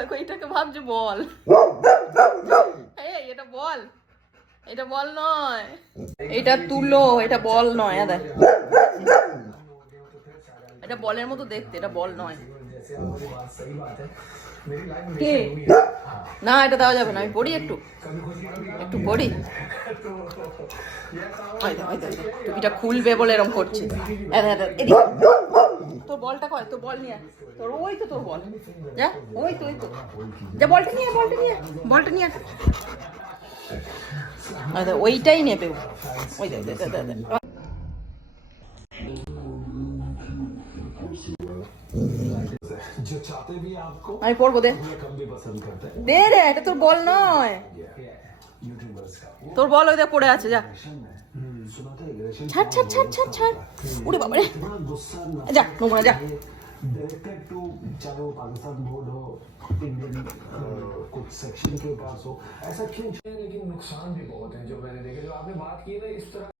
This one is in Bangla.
দেখো এটাকে ভাবছে বল। এই এটা বল, এটা বল নয়, এটা তুলো, এটা বল নয়। দেখ এটা বলের মতো দেখতে, এটা বল নয়। কে না, এটা দেওয়া যাবে না। আমি পড়ি একটু, একটু পড়ি। টুপিটা খুলবে বলে এরকম করছে। তোর বলটা কয়, তোর বল নিয়ে, তোর ওই তো তোর বল, যা ওই তো, ওই তো যা, বলটা নিয়ে, বলটা নিয়ে, বলটা নিয়ে। ওইটাই নেবে ওই। আমি পড়বো, দে দে রে, এটা তোর বল নয়, তোর বল ওই দে পড়ে আছে, যা ছাড় ছাড় ছাড় ছাড় ছাড়। উড়ে বাবা রে, যা নোংরা যা। डायरेक्टेड टू चाहे वो पाकिस्तान बोर्ड हो, इंडियन कुछ सेक्शन के पास हो, ऐसा क्यों? लेकिन नुकसान भी बहुत हैं जो मैंने देखे, जो आपने बात की ना इस तरह